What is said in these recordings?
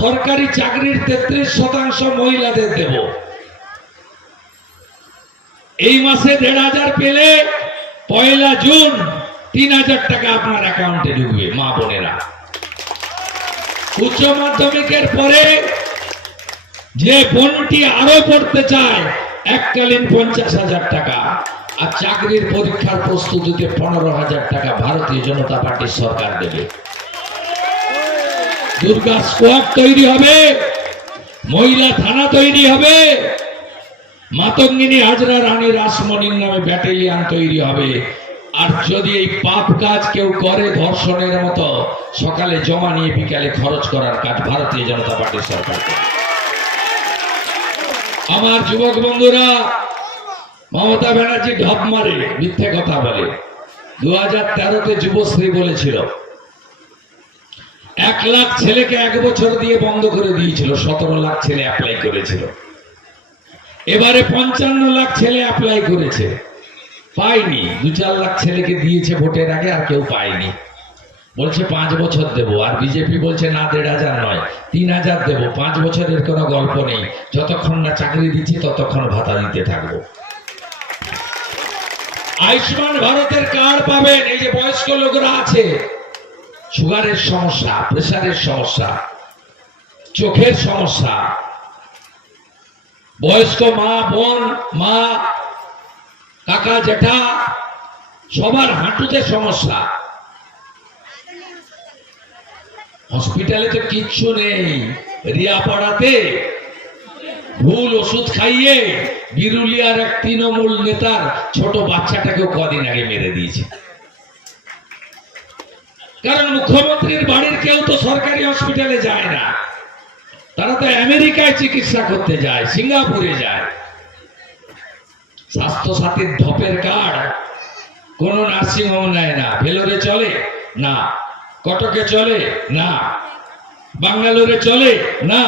সরকারি চাকরির 33% মহিলাদের দেব। এই মাসে 1500 পেলে 1 জুন 3000 টাকা আপনার অ্যাকাউন্টে ঢুকবে মা বোনেরা। উচ্চ মাধ্যমিকের পরে যে বোনটি আরো পড়তে চায় এককালীন 50,000 টাকা, আর চাকরির পরীক্ষার প্রস্তুতিতে 15,000 টাকা ভারতীয় জনতা পার্টির সরকার দেবে। দুর্গা স্কোয়াড তৈরি হবে, মহিলা থানা তৈরি হবে, মাতঙ্গিনী হাজরা রানী রাসমণির নামে ব্যাটালিয়ান তৈরি হবে। আর যদি এই পাপ কাজ কেউ করে ধর্ষণের মতো, সকালে জমা নিয়ে বিকালে খরচ করার কাজ ভারতীয় জনতা পার্টির সরকার করে। আমার যুবক বন্ধুরা, মমতা ব্যানার্জি ঢপ মারে, মিথ্যে কথা বলে। 2013-তে যুবশ্রী বলেছিল 1 লাখ ছেলেকে 1 বছর দিয়ে বন্ধ করে দিয়েছিল, 17 লাখ ছেলে অ্যাপ্লাই করেছিল। এবারে 55 লাখ ছেলে অ্যাপ্লাই করেছে, পায়নি। 2-4 লাখ ছেলেকে দিয়েছে ভোটের আগে, আর কেউ পায়নি। বলছে 5 বছর দেবো, আর বিজেপি বলছে না 1500 নয় 3000 দেবো। 5 বছরের কোনো গল্প নেই, যতক্ষণ না চাকরি দিচ্ছি ততক্ষণ ভাতা দিতে থাকবো। আয়ুষ্মান ভারতের কার্ড পাবেন। এই যে বয়স্ক লোকরা আছে, সুগারের সমস্যা, প্রেসারের সমস্যা, চোখের সমস্যা, বয়স্ক মা বোন, মা কাকা জেঠা, সবার হাঁটুতে সমস্যা। হসপিটালে তো কিচ্ছু নেই। রিয়াপাড়াতে ভুল ওষুধ খাইয়ে বিরুলিয়ার এক তৃণমূল নেতার ছোট বাচ্চাটাকেও কদিন আগে মেরে দিয়েছে। কারণ মুখ্যমন্ত্রীর বাড়ির কেউ তো সরকারি হসপিটালে যায় না, তারা তো আমেরিকায় চিকিৎসা করতে যায়, সিঙ্গাপুরে যায়। স্বাস্থ্য সাথীর ঢপের কার্ড কোন নার্সিংহোম নেয় না। ভেলোরে চলে না, কটকে চলে না, বাঙ্গালোরে চলে না,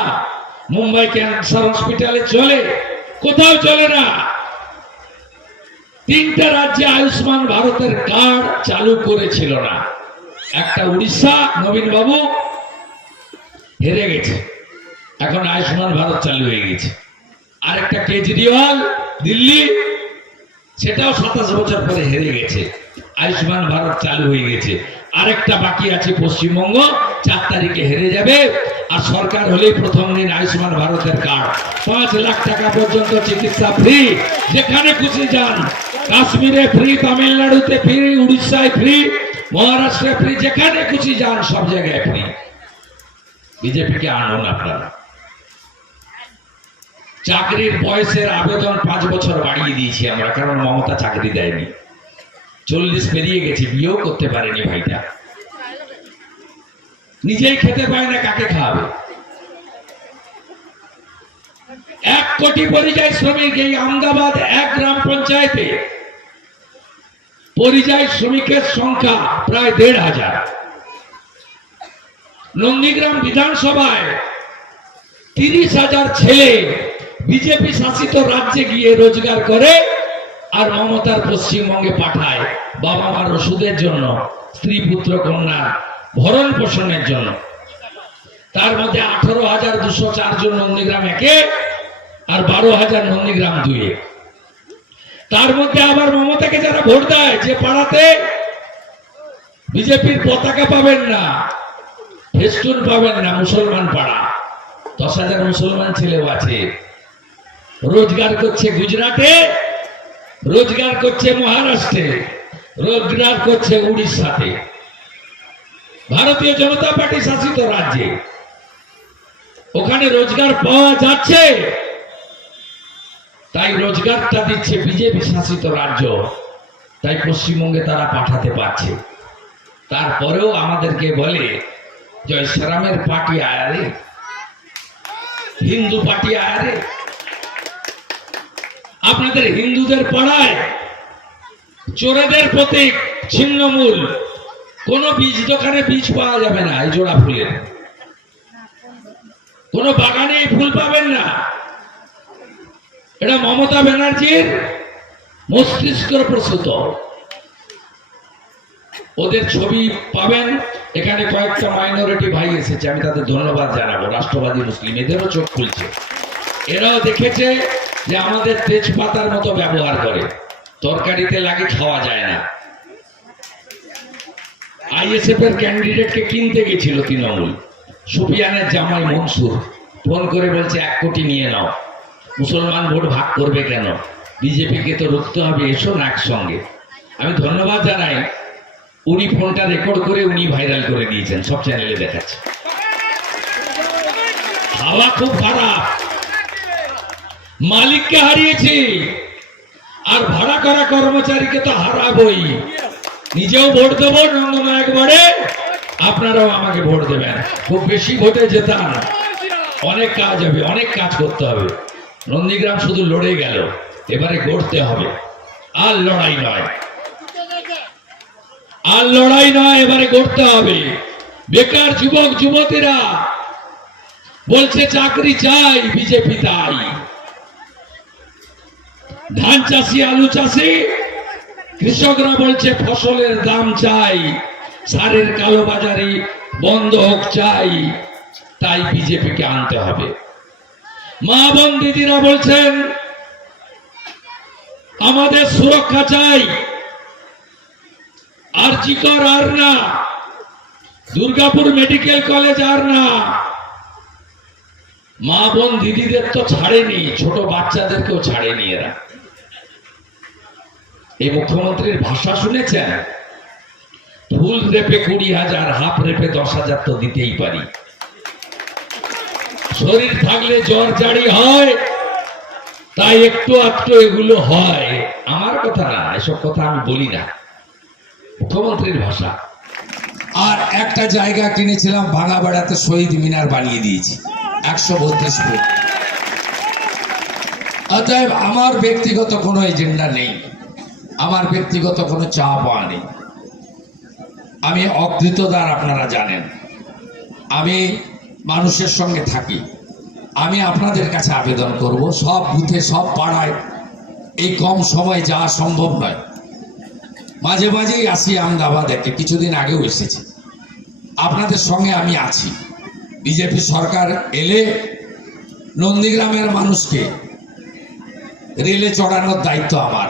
মুম্বাই ক্যান্সার হসপিটালে চলে, কোথাও চলে না। 3টা রাজ্যে আয়ুষ্মান ভারতের কার্ড চালু করেছিল না। একটা উড়িষ্যা, নবীন বাবু হেরে গেছে, এখন আয়ুষ্মান ভারত চালু হয়ে গেছে। আরেকটা কেজরিওয়াল দিল্লি, সেটাও 27 বছর পরে হেরে গেছে, আয়ুষ্মান ভারত চালু হয়ে গেছে। আরেকটা বাকি আছে পশ্চিমবঙ্গ, 4 তারিখে হেরে যাবে। আর সরকার হলেই প্রথম দিন আয়ুষ্মান ভারতের কার্ড, 5 লাখ টাকা পর্যন্ত চিকিৎসা ফ্রি, যেখানে খুশি যান। কাশ্মীরে ফ্রি, তামিলনাড়ুতে ফ্রি, উড়িষ্যায় ফ্রি, মহারাষ্ট্রে ফ্রি, যেখানে খুশি যান সব জায়গায় ফ্রি। বিজেপিকে আনুন আপনারা। চাকরির বয়সের আবেদন 5 বছর বাড়িয়ে দিয়েছি আমরা, কারণ মমতা চাকরি দেয়নি। 40 পেরিয়ে গেছে, বিয়েও করতে পারেনি ভাইটা, নিজেই খেতে পায় না, কাকে খাওয়াবে? 1 কোটি পরিযায়ী শ্রমিক এই আহমেদাবাদ 1 গ্রাম পঞ্চায়েতে পরিযায়ী শ্রমিকের সংখ্যা প্রায় 1500। নন্দীগ্রাম বিধানসভায় 30,000 ছেলে বিজেপি শাসিত রাজ্যে গিয়ে রোজগার করে, আর মমতার পশ্চিমবঙ্গে পাঠায় বাবা মার ওষুধের জন্য, স্ত্রী পুত্র কন্যা ভরণ পোষণের জন্য। তার মধ্যে 18,204 জন নন্দীগ্রাম 1-এ, আর 12,000 নন্দীগ্রাম 2-এ। তার মধ্যে আবার মমতাকে যারা ভোট দেয়, যে পাড়াতে বিজেপির পতাকা পাবেন না, ফেস্টুন পাবেন না, মুসলমান পাড়া, 10,000 মুসলমান ছেলেও আছে। রোজগার করছে গুজরাটে, রোজগার করছে মহারাষ্ট্রে, রোজগার করছে উড়িষ্যাতে, ভারতীয় জনতা পার্টি শাসিত রাজ্যে। ওখানে রোজগার পাওয়া যাচ্ছে, তাই রোজগারটা দিচ্ছে বিজেপি শাসিত রাজ্য, তাই পশ্চিমবঙ্গে তারা পাঠাতে পারছে। তারপরেও আমাদেরকে বলে জয় শ্রীরামের পার্টি আয়ারে, হিন্দু পার্টি আয়ারে। আপনাদের হিন্দুদের পাড়ায় চোরেদের প্রতীক ছিন্নমূল, কোন বীজ দোকানে বীজ পাওয়া যাবে না এই জোড়া ফুলের, কোন বাগানে ফুল পাবেন না। এটা মমতা ব্যানার্জির মস্তিষ্ক প্রসূত। ওদের ছবি পাবেন। এখানে কয়েকটা মাইনরিটি ভাই এসেছে, আমি তাদের ধন্যবাদ জানাবো। রাষ্ট্রবাদী মুসলিম, এদেরও চোখ খুলছে। এরাও দেখেছে যে আমাদের তেজপাতার মতো ব্যবহার করে, তরকারিতে লাগে, খাওয়া যায় না। আইএসএফ এর ক্যান্ডিডেটকে কিনতে গেছিল তৃণমূল, সুফিয়ানের জামাই মনসুর ফোন করে বলছে 1 কোটি নিয়ে নাও, মুসলমান ভোট ভাগ করবে কেন, বিজেপিকে তো রুখতে হবে, এসো না একসঙ্গে। আমি ধন্যবাদ জানাই, উনি ফোনটা রেকর্ড করে উনি ভাইরাল করে দিয়েছেন, সব চ্যানেলে দেখাচ্ছে। হাওয়া খুব খারাপ, মালিককে হারিয়েছি আর ভাড়া করা কর্মচারীকে তো হারাবই। নিজেও ভোট দেবো নন্দনায়ক বাড়ে, আপনারাও আমাকে ভোট দেবেন। খুব বেশি ভোটে জেতান, অনেক কাজ হবে, অনেক কাজ করতে হবে। নন্দীগ্রাম শুধু লড়ে গেল, এবারে গড়তে হবে। আর লড়াই নয়, আর লড়াই নয়, এবারে গড়তে হবে। বেকার যুবক যুবতীরা বলছে চাকরি চাই, বিজেপি তাই। ধান চাষি, আলু চাষি, কৃষকরা বলছে ফসলের দাম চাই, সারের কালোবাজারি বন্ধ হোক চাই, তাই বিজেপিকে আনতে হবে। মা বোন দিদিরা বলছেন আমাদের সুরক্ষা চাই, আরজিকর আর না, দুর্গাপুর মেডিকেল কলেজ আর না। মা বোন দিদিদের তো ছাড়েনি, ছোট বাচ্চাদেরকেও ছাড়েনি এরা। এই মুখ্যমন্ত্রীর ভাষা শুনেছেন? ফুল রেপে 20,000, হাফ রেপে 10,000 তো দিতেই পারি। শরীর থাকলে জ্বর জারি হয়, তাই একটু আধটু এগুলো হয়। আমার কথা না, এসব কথা আমি বলি না, মুখ্যমন্ত্রীর ভাষা। আর একটা জায়গা কিনেছিলাম ভাঙাবাড়াতে, শহীদ মিনার বানিয়ে দিয়েছি 132 ফুট। অতএব আমার ব্যক্তিগত কোনো এজেন্ডা নেই, আমার ব্যক্তিগত কোনো চা পাওয়া নেই। আমি অকৃতদার, আপনারা জানেন। আমি মানুষের সঙ্গে থাকি। আমি আপনাদের কাছে আবেদন করব, সব বুথে, সব পাড়ায় এই কম সময় যাওয়া সম্ভব নয়। মাঝে মাঝেই আসি আহমেদাবাদে, কিছুদিন আগেও এসেছি। আপনাদের সঙ্গে আমি আছি। বিজেপি সরকার এলে নন্দীগ্রামের মানুষকে রেলে চড়ানোর দায়িত্ব আমার।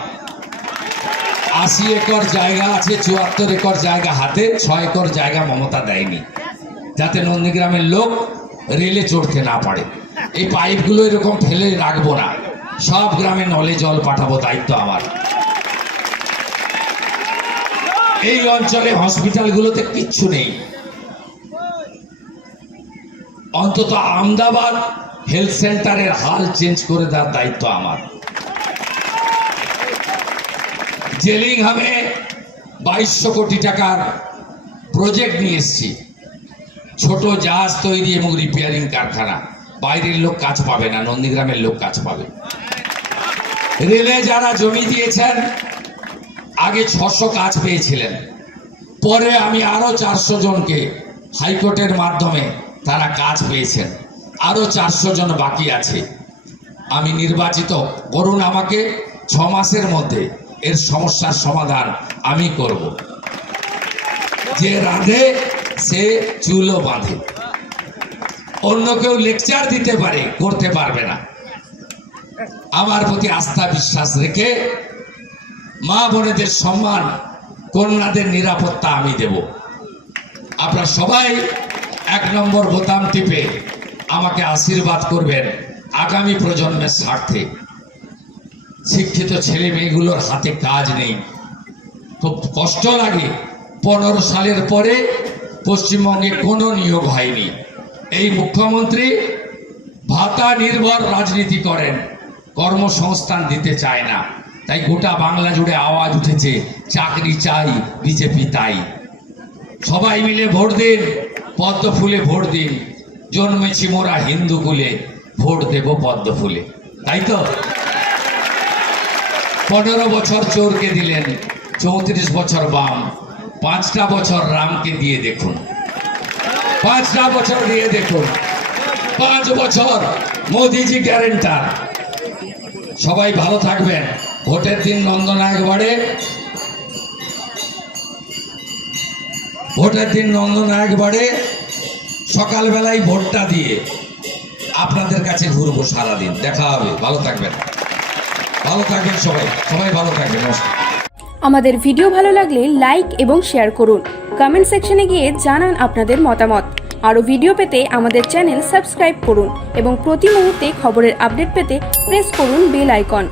80 একর জায়গা আছে, 74 একর জায়গা হাতে, 6 একর জায়গা মমতা দেয়নি, যাতে নন্দীগ্রামের লোক রেলে চড়তে না পারে। এই পাইপগুলো এরকম ফেলে রাখবো না, সব গ্রামে নলে জল পাঠাবো, দায়িত্ব আমার। এই অঞ্চলে হসপিটালগুলোতে কিচ্ছু নেই, অন্তত আহমেদাবাদ হেলথ সেন্টারের হাল চেঞ্জ করে দেওয়ার দায়িত্ব আমার। জেলিংহামে 2200 কোটি টাকার প্রজেক্ট নিয়ে এসেছি, ছোট জাহাজ তৈরি এবং রিপেয়ারিং কারখানা। বাইরের লোক কাজ পাবে না, নন্দীগ্রামের লোক কাজ পাবে। রেলে যারা জমি দিয়েছেন, আগে 600 কাজ পেয়েছিলেন, পরে আমি আরো 400 জনকে হাইকোর্টের মাধ্যমে তারা কাজ পেয়েছেন, আরো 400 জন বাকি আছে। আমি নির্বাচিত করুন আমাকে, 6 মাসের মধ্যে এর সমস্যার সমাধান আমি করব। যে রাঁধে সে চুলও বাঁধে। অন্য কেউ লেকচার দিতে পারে, করতে পারবে না। আমার প্রতি আস্থা বিশ্বাস রেখে মা বোনেদের সম্মান, কন্যাদের নিরাপত্তা আমি দেব। আপনারা সবাই 1 নম্বর বোতাম টিপে আমাকে আশীর্বাদ করবেন আগামী প্রজন্মের স্বার্থে। শিক্ষিত ছেলে মেয়েগুলোর হাতে কাজ নেই, খুব কষ্ট লাগে। 15 সালের পরে পশ্চিমবঙ্গে কোনো নিয়োগ হয়নি। এই মুখ্যমন্ত্রী ভাতা নির্ভর রাজনীতি করেন, কর্মসংস্থান দিতে চায় না। তাই গোটা বাংলা জুড়ে আওয়াজ উঠেছে, চাকরি চাই, বিজেপি তাই। সবাই মিলে ভোট দিন, পদ্ম ফুলে ভোট দিন। জন্মেছি মোরা হিন্দু কুলে, ভোট দেব পদ্ম ফুলে। তাই তো 15 বছর চোরকে দিলেন, 34 বছর বাম, 5টা বছর রামকে দিয়ে দেখুন, 5টা বছর দিয়ে দেখুন, 5 বছর মোদিজি গ্যারেন্টার। সবাই ভালো থাকবেন। ভোটের দিন নন্দনায়ক বাড়ে ভোটের দিন নন্দনায়ক বাড়ে সকালবেলায় ভোটটা দিয়ে আপনাদের কাছে ঘুরবো সারাদিন। দেখা হবে। ভালো থাকবেন, ভালো থাকবেন সবাই, সবাই ভালো থাকবেন। নমস্কার। আমাদের ভিডিও ভালো লাগলে লাইক এবং শেয়ার করুন। কমেন্ট সেকশনে গিয়ে জানান আপনাদের মতামত। আরও ভিডিও পেতে আমাদের চ্যানেল সাবস্ক্রাইব করুন এবং প্রতি মুহূর্তে খবরের আপডেট পেতে প্রেস করুন বেল আইকন।